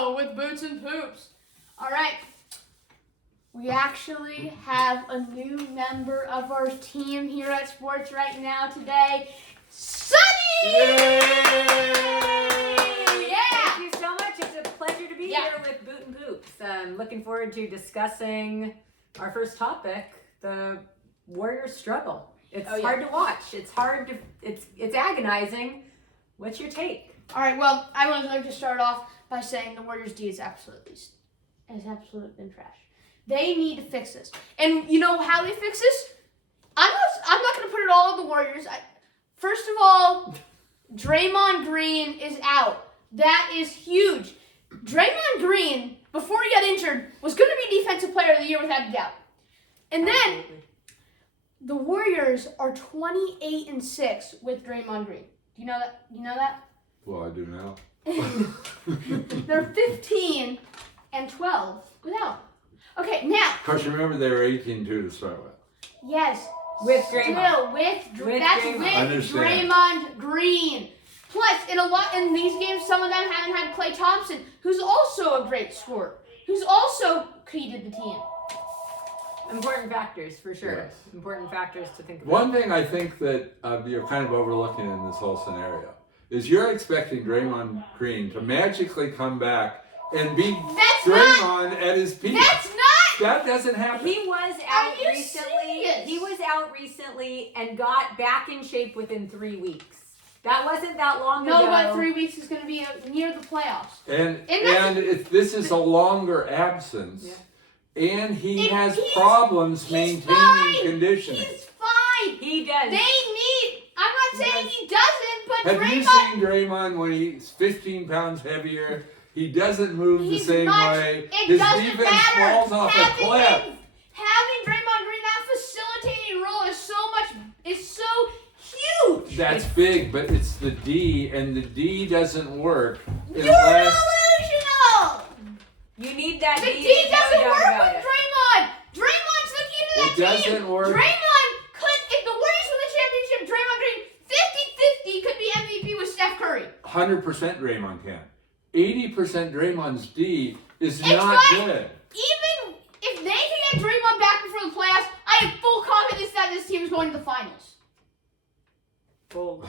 show with Boots and Poops. All right. We actually have a new member of our team here at Sports Right Now today, Sunny! Yay! Yeah! Thank you so much. It's a pleasure to be here with Boot and Poops. I'm looking forward to discussing our first topic, the Warriors struggle. It's hard to watch. It's hard to, it's agonizing. What's your take? All right, well, I would like to start off by saying the Warriors D is absolutely been trash. They need to fix this. And you know how they fix this? I'm not going to put it all on the Warriors. First of all, Draymond Green is out. That is huge. Draymond Green, before he got injured, was going to be Defensive Player of the Year without a doubt. And then the Warriors are 28-6 with Draymond Green. Do you know that? Well, I do now. They're 15-12 without. Okay, now. Of course, remember they were 18-2 to start with. Yes. With Draymond. That's Draymond. with Understand. Draymond Green. Plus, in these games, some of them haven't had Klay Thompson, who's also a great scorer, who's also created the team. Important factors, for sure. Yes. Important factors to think about. One thing I think that you're kind of overlooking in this whole scenario is you're expecting Draymond Green to magically come back and be Draymond at his peak. That's not. That doesn't happen. He was out Are you recently. serious? He was out recently and got back in shape within 3 weeks. That wasn't that long ago. No, but 3 weeks is going to be near the playoffs. And this is a longer absence, and he has problems maintaining conditioning. He's fine. He does. I'm not saying he doesn't, but Have Draymond. you seen Draymond when he's 15 pounds heavier? He doesn't move the same way. It His doesn't defense matter. falls off a cliff. Having Draymond Green, that facilitating role is so huge. That's big, but it's the D, and the D doesn't work You're unless delusional. You need that. The D doesn't work with Draymond. Draymond's the key to that it doesn't work. Draymond could, if the Warriors win the championship, Draymond Green 50-50 could be MVP with Steph Curry. 100% Draymond can. 80% Draymond's D is It's not like- good. Even if they can get Draymond back before the playoffs, I have full confidence that this team is going to the finals. Bold.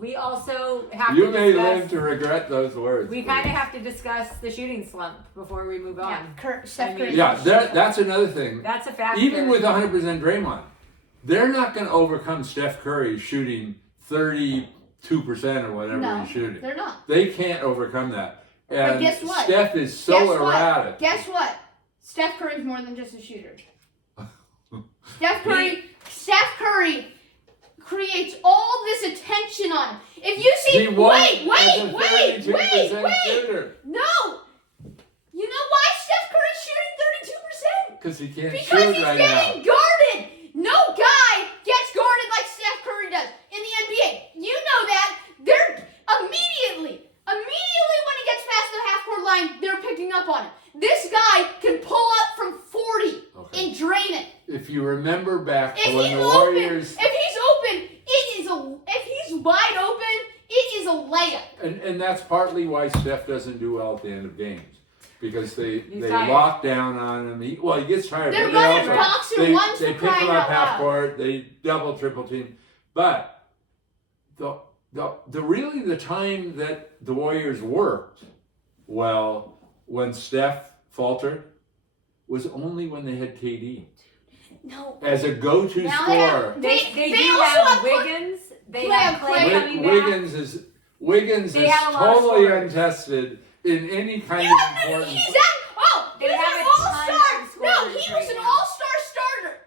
We also have You to may discuss. live to regret those words. We kind of have to discuss the shooting slump before we move on. Steph Curry. Yeah, that's another thing. That's a factor. Even with 100% Draymond, they're not going to overcome Steph Curry shooting 32% or whatever he's shooting. They're not. They can't overcome that. And But guess what? Steph is so erratic. Guess what? Steph Curry's more than just a shooter. Steph Curry creates all this attention on him. If you see, He won as a wait, 32% shooter. no. You know why Steph Curry's shooting 32%? Because he can't Because shoot he's right getting now. guarded. No guy gets guarded like Steph Curry does in the NBA. You know that. They're immediately when he gets past the half-court line, they're picking up on him. This guy can pull up from 40 and drain it. If you remember back to If when he's the open, Warriors... if he's wide open, it is a layup. And that's partly why Steph doesn't do well at the end of games. Because they tired. lock down on him. He gets tired. They're but they running also, box and ones they for pick him crying up out half loud. court. They double, triple team. But the time that the Warriors worked well when Steph faltered was only when they had KD No. as a go-to Now scorer. They They do also have have Wiggins. They Clay- have Clay Clay- coming back. Wiggins They is have a lot of totally scorers. untested in any kind Yeah, of but important. he was They an have a ton all-star. of No, scorers he was right an now. all-star starter.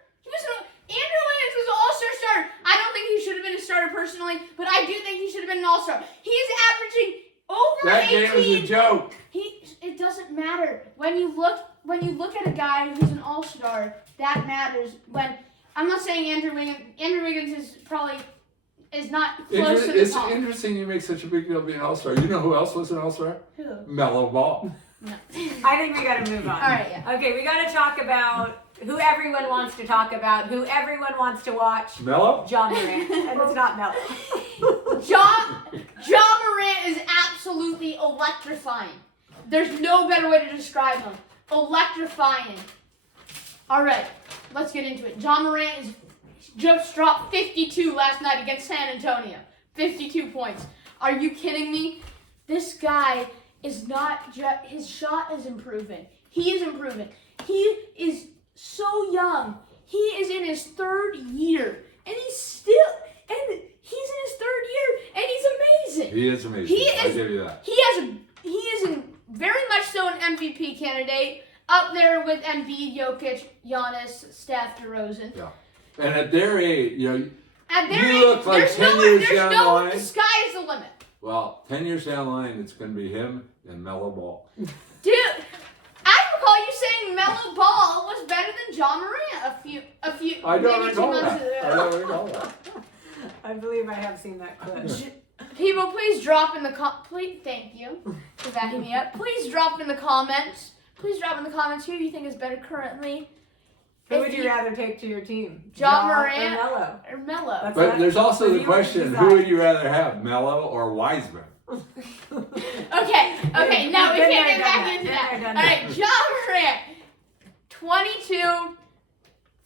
Andrew Wiggins was an all-star starter. I don't think he should have been a starter personally, but I do think he should have been an all-star. He's averaging over That 18. game was a joke. It doesn't matter when you look at a guy who's an all-star. That matters. When I'm not saying Andrew Wiggins is not close to the It's top. interesting you make such a big deal being an all-star. You know who else was an all-star? Who? Mellow Ball. No. I think we got to move on. All right, yeah. Okay, we got to talk about who everyone wants to talk about, who everyone wants to watch. Mellow? John Morant, and it's not Melo. John Morant is absolutely electrifying. There's no better way to describe him. Electrifying. All right, let's get into it. John Morant just dropped 52 last night against San Antonio. 52 points. Are you kidding me? This guy is not just, his shot is improving. He is improving. He is so young. He is in his 3rd year, and he's in his 3rd year, and he's amazing. He is amazing. I'll give you that. He is very much so an MVP candidate, up there with Embiid, Jokic, Giannis, Steph, DeRozan. Yeah. And at their age, At their you age, look like 10 years down the line. The sky is the limit. Well, 10 years down the line, it's going to be him and Melo Ball. Dude, I recall you saying Melo Ball was better than John Morant a few I don't maybe 2 recall months that. I ago. don't recall that. I believe I have seen that clip. People, please drop in the please, thank you for backing me up. Please drop in the comments. Please drop in the comments who you think is better currently. Who would you rather take to your team? John Morant or Melo? or Melo? But there's also the you question, decide. who would you rather have, Melo or Wiseman? Okay, no, we can't get back into that. All right, John Morant, 22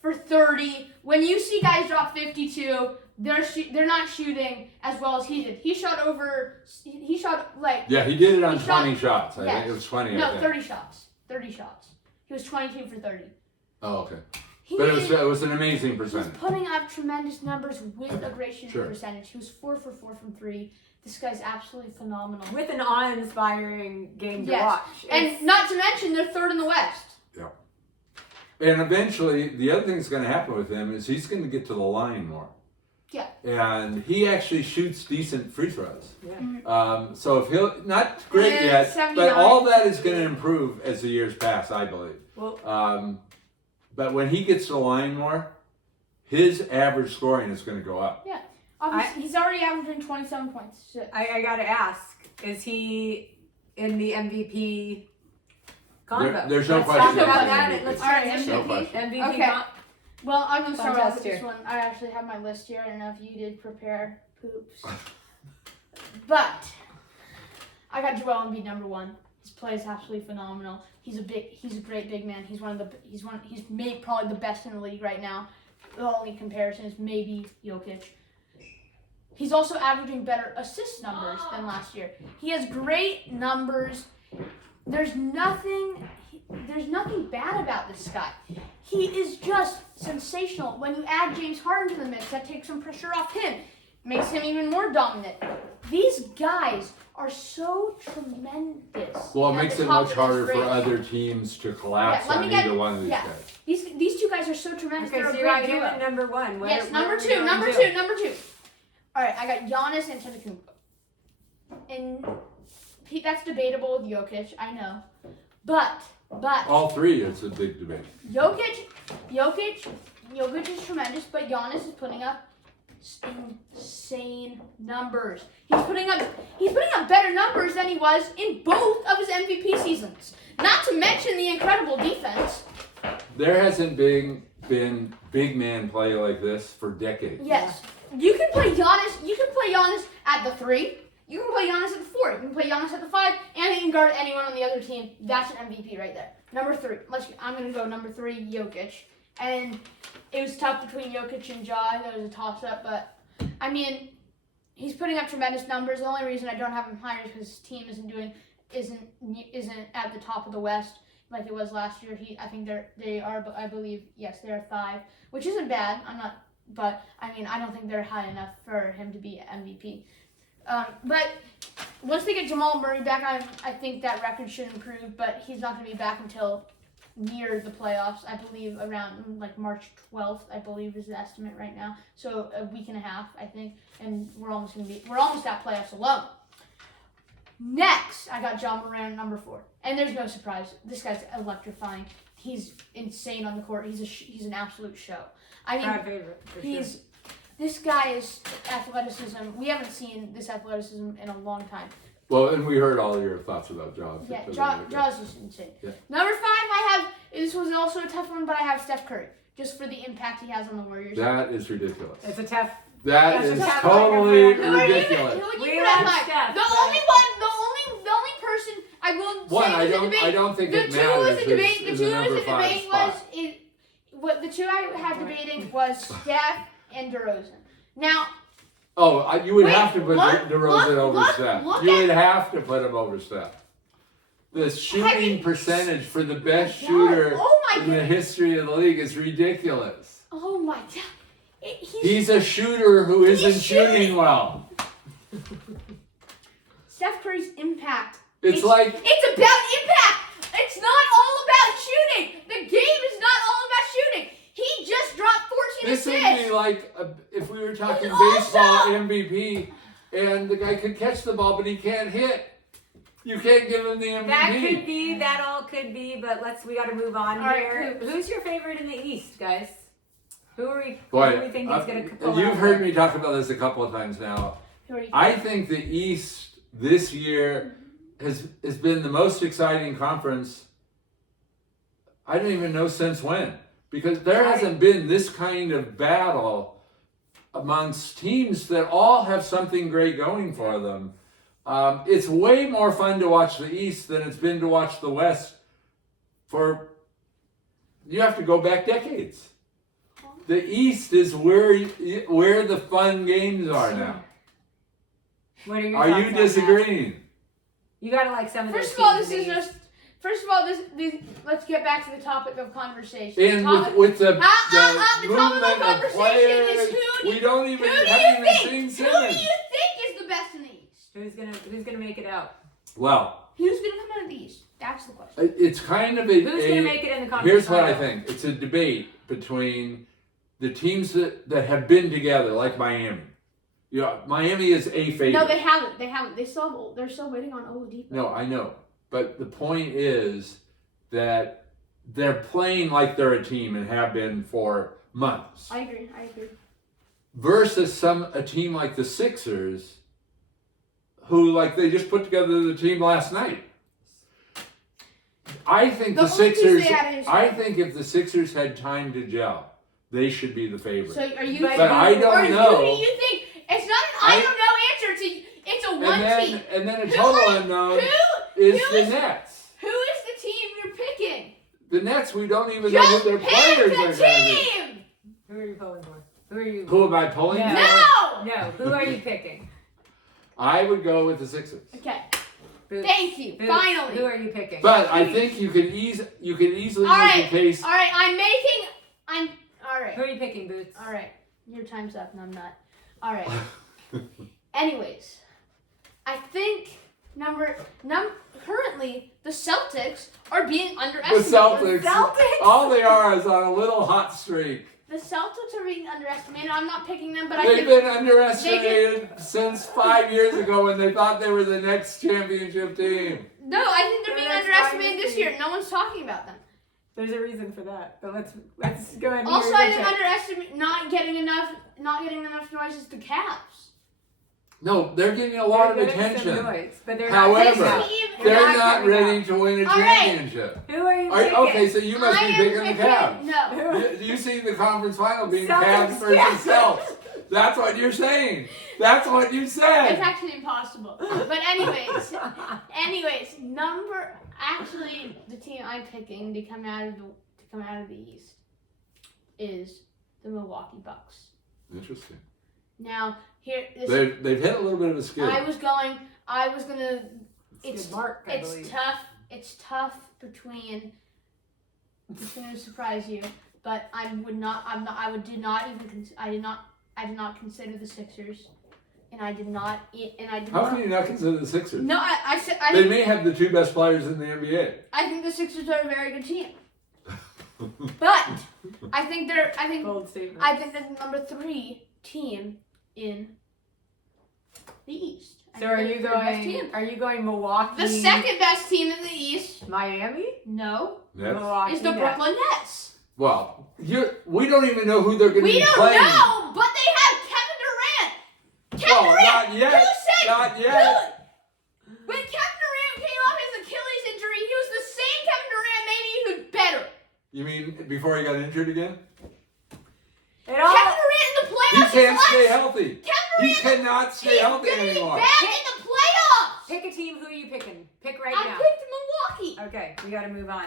for 30. When you see guys drop 52, they're not shooting as well as he did. He shot like Yeah, he did it on He shot- 20 shots. I yes. think it was 20, I no think. 30 shots. 30 shots. He was 22 for 30. Oh, okay. He But is- it was an amazing He's percentage. putting up tremendous numbers with a great shooting Sure. percentage. He was 4 for 4 from 3. This guy's absolutely phenomenal. With an awe-inspiring game to Yes. watch. And not to mention, they're 3rd in the West. And eventually, the other thing that's going to happen with him is he's going to get to the line more. Yeah. And he actually shoots decent free throws. Yeah. So if he'll, not great And yet, 79. but all that is going to improve as the years pass, I believe. Well, But when he gets to the line more, his average scoring is going to go up. Obviously, he's already averaging 27 points. So. I got to ask, is he in the MVP combo? There's no Let's question talk about he's that. MVP. Let's All start right, No MVP. question. MVP Okay. comp. Well, I'm going to start off with Contest this here. one. I actually have my list here. I don't know if you did prepare, Poops. But I got Joel Embiid number 1. His play is absolutely phenomenal. He's a great big man. He's made probably the best in the league right now. The only comparison is maybe Jokic. He's also averaging better assist numbers than last year. He has great numbers. There's nothing bad about this guy. He is just sensational. When you add James Harden to the mix, that takes some pressure off him. Makes him even more dominant. These guys are so tremendous. Well, it at makes the it top much of harder this for race. other teams to collapse Yeah, let on me get- either one of these yeah. guys. These two guys are so tremendous. Okay, They're so a you got great him duo. at number 1. What Yes, are number we 2, going number to 2, do? number 2. All right, I got Giannis Antetokounmpo. And that's debatable with Jokic, I know. But All three is a big debate. Jokic is tremendous, but Giannis is putting up insane numbers. He's putting up better numbers than he was in both of his MVP seasons. Not to mention the incredible defense. There hasn't been big man play like this for decades. Yes. You can play Giannis at the 3. You can play Giannis at the 4. You can play Giannis at the 5, and he can guard anyone on the other team. That's an MVP right there. Number 3. I'm gonna go number 3, Jokic. And it was tough between Jokic and Ja. There was a toss-up, but I mean, he's putting up tremendous numbers. The only reason I don't have him higher is because his team isn't at the top of the West like it was last year. I think they are. I believe yes, they're 5, which isn't bad. But I mean, I don't think they're high enough for him to be MVP. But once they get Jamal Murray back, I think that record should improve. But he's not going to be back until near the playoffs. I believe around like March 12th. I believe is the estimate right now. So a week and a half, I think, and we're almost at playoffs alone. Next, I got John Morant number 4, and there's no surprise. This guy's electrifying. He's insane on the court. He's an absolute show. I mean, Crowd favorite, for sure. This guy is athleticism. We haven't seen this athleticism in a long time. Well, and we heard all your thoughts about Jaws. Yeah, Jaws is insane. Yeah. Number 5, this was also a tough one, but I have Steph Curry, just for the impact he has on the Warriors. That is ridiculous. It's a tough. That That's is a tough totally one. Who would you ridiculous. put We at love 5? Steph, The but- only person I I will One, say I it was a don't. debate. I don't think The it two matters. was a debate. Is The two the was number a 5 debate spot. was what the two I had debating was Steph and DeRozan. Now, You would Wait, have to put DeRozan over look Steph. at- You would have to put him over Steph. The shooting percentage for the best shooter Oh my in the god! history of the league is ridiculous. Oh my god! He's a shooter who He's isn't shooting well. Steph Curry's impact. It's like It's about impact. It's not all about shooting. The game is not all about shooting. He just dropped 14 this would assists. be like if we were talking also- baseball MVP, and the guy could catch the ball but he can't hit. You can't give him the MVP. That could be, that all could be, but we got to move on All right, here. hoops. Who's your favorite in the East, guys? Who do we think is going to pull you've out heard there? me talk about this a couple of times now. Who are you? I think the East this year has been the most exciting conference. I don't even know since when, because there hasn't been this kind of battle amongst teams that all have something great going for them. It's way more fun to watch the East than it's been to watch the West. You have to go back decades. The East is where the fun games are now. What are your Are thoughts you on that? disagreeing? You got to like some of those First of all, teams this in is the just. First of all, let's get back to the topic of conversation. And Topic- with the the topic movement of of conversation players, is who we don't even who do haven't you even think? seen Who do Simmons. you think is the best in the East? Who's gonna make it out? Well, Who's gonna come out of the East? That's the question. it's kind of a. Who's gonna make it in the conference? Here's what I final? think. It's a debate between the teams that have been together, like Miami. Miami is a favorite. No, they haven't. They're still waiting on Oladipo. No, I know. But the point is that they're playing like they're a team and have been for months. I agree. Versus a team like the Sixers, who they just put together the team last night. I think The the only piece Sixers. they had is- I think if the Sixers had time to gel, they should be the favorite. So are you? But I don't or know. Who do you think? It's not an I don't know answer. It's a one team. And then a Who total are- unknown who is who the is- Nets. Who is the team you're picking? The Nets, we don't even know Just who their pick players the are going to be. team. Who are you pulling for? Who are you? Who am I pulling? No. for? No. Who are you picking? I would go with the Sixers. Okay. Boots. Thank you. Boots. Finally. Who are you picking? But I think you can easily All make right. a case. All right. All right. Who are you picking, Boots? All right. Your time's up, and I'm not. All right. Anyways, I think currently the Celtics are being The underestimated. Celtics, Celtics? all they are is on a little hot streak. The Celtics are being underestimated. I'm not picking them, but I They've think been underestimated since 5 years ago when they thought they were the next championship team. no. I think they're being That's underestimated fine. this year. No one's talking about them. There's a reason for that, but let's go ahead and Also, hear I your think take. underestimate not getting enough noise is the Cavs. No, they're getting a lot of They're getting some attention. noise, but they're However, not This team- They're They're not not coming ready out. to win a All right. championship. Who are you Are- picking? okay, so you must I be am picking the picking- Cavs. No. You see the conference final being Celtics, Cavs versus yeah. Celtics. That's what you're saying. That's what you It's said. actually impossible. But anyways, the team I'm picking to come out of the East is the Milwaukee Bucks. Interesting. Now They've hit a little bit of a skid. I was gonna. It's good mark, I It's believe. tough. It's tough between. It's gonna surprise you, but I did not consider the Sixers, and I did not. How can you not consider the Sixers? No, I said They may have the two best players in the NBA. I think the Sixers are a very good team, but I think they're Bold statement. the number 3 team in the East. I So think are they're you the best team. going? Are you going Milwaukee? The second best team in the East? Miami. No, Nets? Milwaukee. is the Nets. Brooklyn Nets. Well, we don't even know who they're going to We be don't playing. know, but they have Kevin Durant. Kevin Oh, Durant. not yet. Who said? Not yet. When Kevin Durant came off his Achilles injury, he was the same Kevin Durant, maybe even better. You mean before he got injured again? It all. Kevin Durant in the He playoffs. can't is stay like- healthy. Kevin He Durant. cannot stay He's healthy gonna anymore. be bad in the playoffs. Pick a team. Who are you picking? Pick right I now. picked Milwaukee. Okay, we got to move on.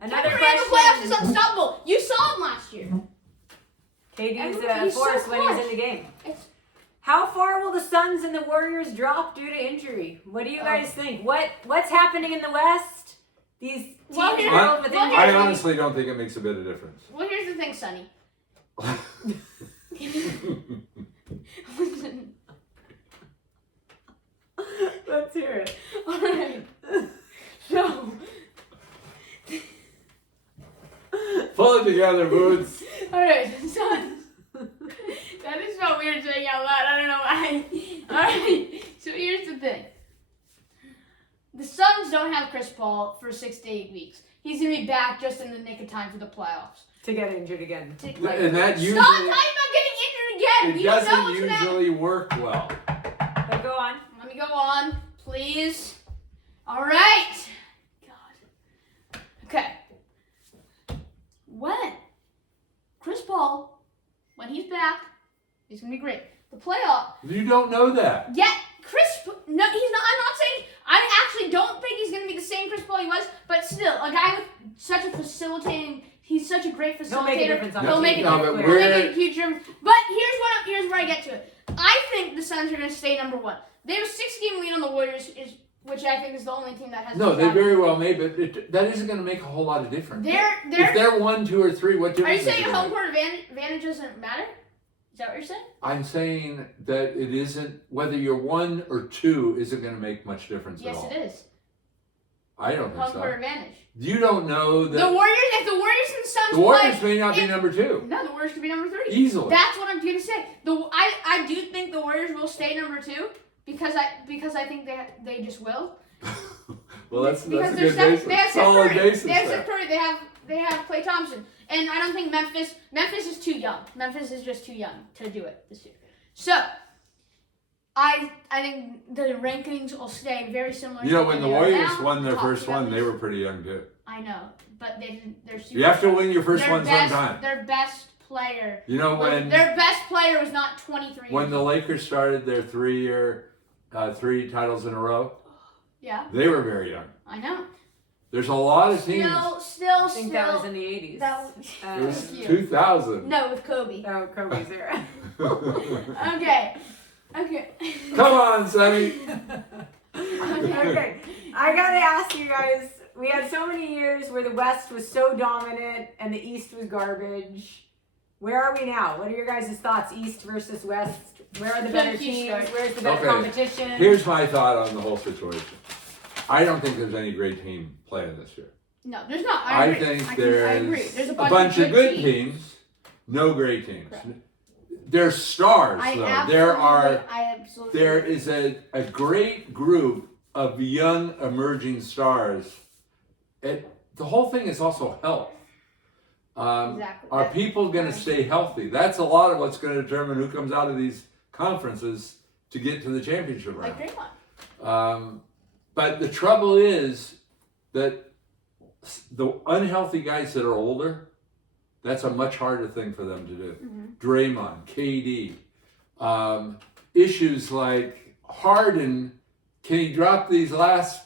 Another Another in the playoffs is question. unstoppable. You saw him last year. KD's He's so force when he's clutch. in the game. It's, How far will the Suns and the Warriors drop due to injury? What do you guys think? What's happening in the West? These teams Well, here- riddled with well, injury. I honestly don't think it makes a bit of difference. well, here's the thing, Sonny. Listen. Let's hear it. All right. So, Pull it together, Boots. all right, Suns. That is so weird saying out loud. I don't know why. All right. So here's the thing. The Suns don't have Chris Paul for 6 to 8 weeks. He's gonna be back just in the nick of time for the playoffs. To get injured again. And that Stop usually talking about getting injured again. it We don't know doesn't what's gonna happen. usually work well. But go on. Let me go on, please. All right. God. Okay. When Chris Paul, when he's back, he's gonna be great. The playoff. You don't know that. Yeah, no, he's not. I'm not saying. I actually don't think he's gonna be the same Chris Paul he was, but still, a guy with such a facilitating. He's such a great facilitator. He'll make a difference on He'll the make team. a No, difference. but He'll we're- make a huge difference. But here's where I get to it. I think the Suns are going to stay number one. They have a 6-game lead on the Warriors, which I think is the only team that has. No, they very well may, but that isn't going to make a whole lot of difference. If they're 1, 2, or 3, what Are difference you does saying it home make? court advantage doesn't matter? Is that what you're saying? I'm saying that it isn't, whether you're 1 or 2 isn't going to make much difference Yes, at all. it is. I don't think Home court so. advantage. You don't know The that Warriors, if the Warriors and Suns the Warriors play, may not be if- number 2. no, the Warriors could be number 3. Easily. That's what I'm going to say. I do think the Warriors will stay number 2 because I think they just will. Well, that's a Because good they're basis. they have Steph Solid Curry. basis They have there. Steph Curry. They have Klay Thompson, and I don't think Memphis is too young. Memphis is just too young to do it this year. So I think the rankings will stay very similar. You to know, where when the they are Warriors now. won their Top first two one, they athletes. were pretty young too. I know, but they didn't. They're super. You have to win your first their one best, sometime. Their best player. You know, when their best player was not 23. when the Lakers started their 3-year, 3 titles in a row, Yeah, they were very young. I know. There's a lot of teams. Still. I think that was in the 80s. That was- It was Thank you. 2000. No, with Kobe. Oh, Kobe's era. Okay. Okay. Come on, Sonny. Okay, I gotta ask you guys. We had so many years where the West was so dominant and the East was garbage. Where are we now? What are your guys' thoughts? East versus West. Where are the better Thank you, teams? Stuart. Where's the better Okay. competition? Here's my thought on the whole situation. I don't think there's any great team playing this year. No, there's not. I agree. think I there's agree. There's a bunch of good teams, no great teams. Correct. They're stars, though. I absolutely. There is a great group of young emerging stars. The whole thing is also health. Exactly. Are people going to stay healthy? That's a lot of what's going to determine who comes out of these conferences to get to the championship round. Like Draymond. But the trouble is that the unhealthy guys that are older, that's a much harder thing for them to do. Draymond, KD, issues like Harden, can he drop these last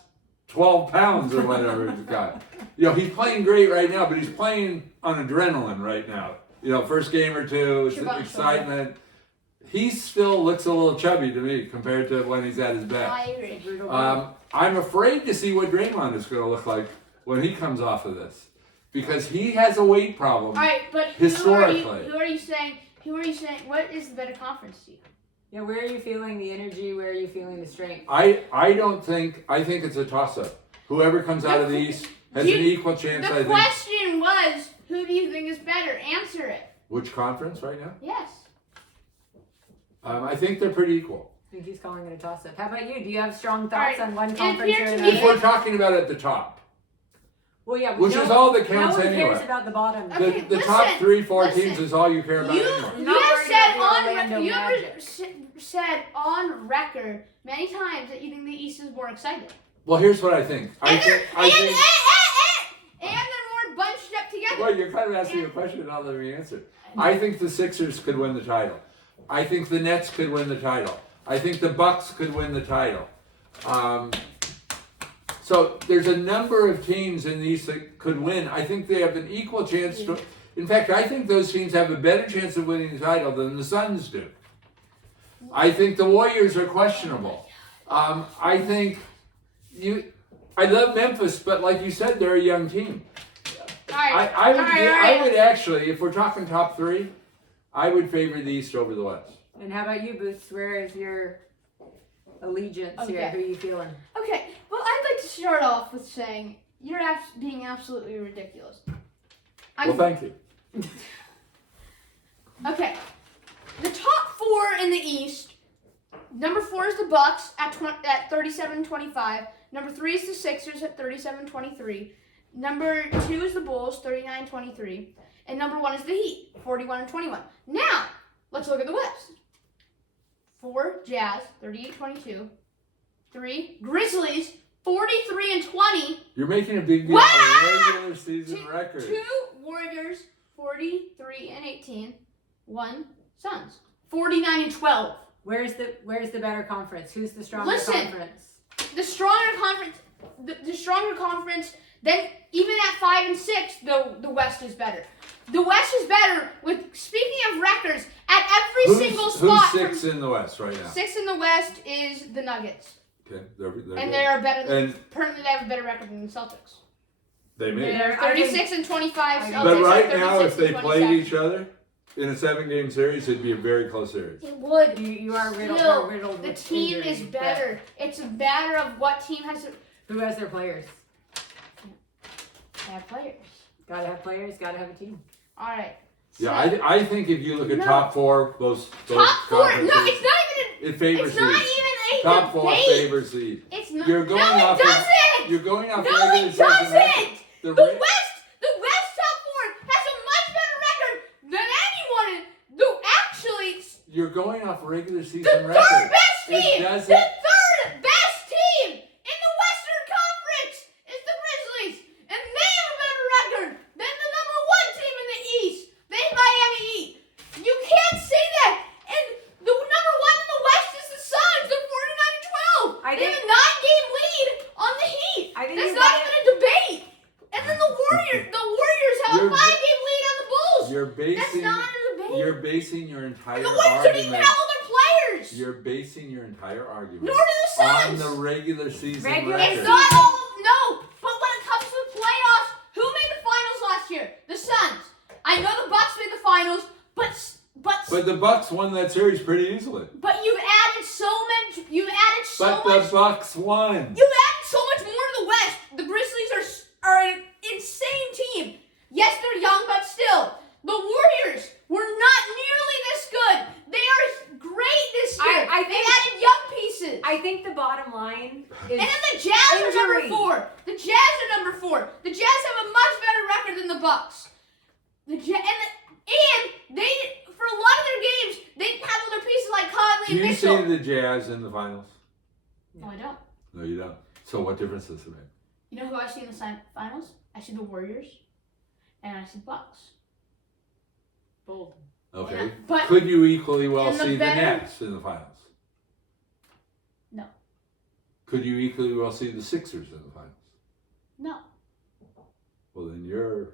12 pounds or whatever he's got? You know, he's playing great right now, but he's playing on adrenaline right now. You know, first game or two, it's Shabbat excitement. He still looks a little chubby to me compared to when he's at his best. I agree. I'm afraid to see what Draymond is going to look like when he comes off of this, because he has a weight problem. All right, but Historically. who are you saying? What is the better conference to you? Yeah, where are you feeling the energy? Where are you feeling the strength? I think it's a toss-up. Whoever comes out of the East has an equal chance, I The think. question was, who do you think is better? Answer it. Which conference right now? Yes. I think they're pretty equal. I think he's calling it a toss-up. How about you? Do you have strong thoughts Alright, on one it conference or appeared to another? me- If we're talking about at the top, Well, yeah, which is all that no counts one anyway. cares about the bottom. Okay, the top listen, 3, 4 listen. teams is all you care about You anyway. I'm not have worried said about the on Orlando you Magic. said on record many times that you think the East is more exciting. Well, here's what I think. I And think. they're more bunched up together. Well, you're kind of asking a question, and I'll let me answer. I think the Sixers could win the title. I think the Nets could win the title. I think the Bucks could win the title. So there's a number of teams in the East that could win. I think they have an equal chance to. In fact, I think those teams have a better chance of winning the title than the Suns do. I think the Warriors are questionable. I think I love Memphis, but like you said, they're a young team. I would actually, if we're talking top three, I would favor the East over the West. And how about you, Boots? Where is your allegiance here? Who are you feeling? Okay, well, I'd like to start off with saying you're being absolutely ridiculous. Well, thank you. Okay, the top four in the East. Number 4 is the Bucks at 37-25. Number 3 is the Sixers at 37-23. Number 2 is the Bulls, 39-23. And number 1 is the Heat, 41-21. Now, let's look at the West. 4, Jazz, 38-22. 3, Grizzlies, 43-20. You're making a big deal of the regular season record. 2, Warriors, 43-18. 1, Suns, 49-12. Where's the better conference? Who's the stronger conference? The stronger conference, the stronger conference. Then even at 5 and 6, the West is better. The West is better. With speaking of records, at every single spot. Who's 6 in the West right now? 6 in the West is the Nuggets. Okay, they're and they are better than. Currently, they have a better record than the Celtics. They may. They're 36-25. Celtics But right are now, if they 36-27. played each other in a 7-game series, it'd be a very close series. It would. You are riddled. Still, riddled the with team injury, is better. It's a matter of what team has. Who has their players? They have players. Gotta have players. Gotta have a team. All right. Yeah, So, I think if you look at top four, both top 4. No, it's not conferences, even. it favors It's not the even a top 4 debate. favors the. It's not. You're going no, off it doesn't. You're going off No, regular it season record. doesn't. The The ra- West top 4 has a much better record than anyone. Actually, You're going off regular season the record. third best It team. doesn't- The third best team in the Western Conference is the Grizzlies, and they have a better record than the number 1 team in the East. They Miami Heat. You can't say that. And the number 1 in the West is the Suns. They're 49-12. They have a 9-game lead on the Heat. That's not even a debate. And then the Warriors have a 5-game lead on the Bulls. That's not a debate. You're basing your entire And the Warriors don't even argument. have all their players. You're basing your entire argument Nor do the on Suns. the regular season Regular record. It's not all. No, but when it comes to the playoffs, who made the finals last year? The Suns. I know the Bucks made the finals, But the Bucks won that series pretty easily. but you've added so much. You've added so But much. the Bucks won. You've added so much more to the West. The Grizzlies are an insane team. Yes, they're young, but still, the Warriors were not nearly this good. They are great this year. They added young pieces. I think the bottom line is. And then the Jazz are number injury. 4. The Jazz are number 4. The Jazz have a much better record than the Bucks. And they for a lot of their games they didn't have other pieces like Conley Do and you Mitchell. see the Jazz in the finals? No, I don't. No, you don't. So what difference does it make? You know who I see in the finals? I see the Warriors, and I see the Bucks. Bold. Okay. Yeah, but Could you equally well and the see the better- Nets in the finals? No. Could you equally well see the Sixers in the finals? no, Well, then you're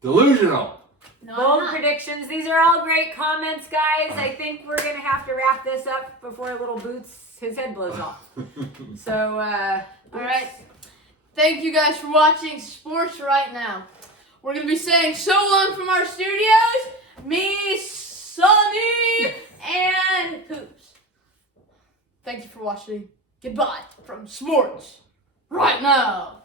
delusional. no, I'm Bold not. predictions. These are all great comments, guys. I think we're gonna have to wrap this up before little Boots his head blows off. So, All right. Thank you guys for watching Sports Right Now. We're gonna be saying so long from our studios. Me, Sonny, and Hoops. Thank you for watching. Goodbye from Sports Right Now.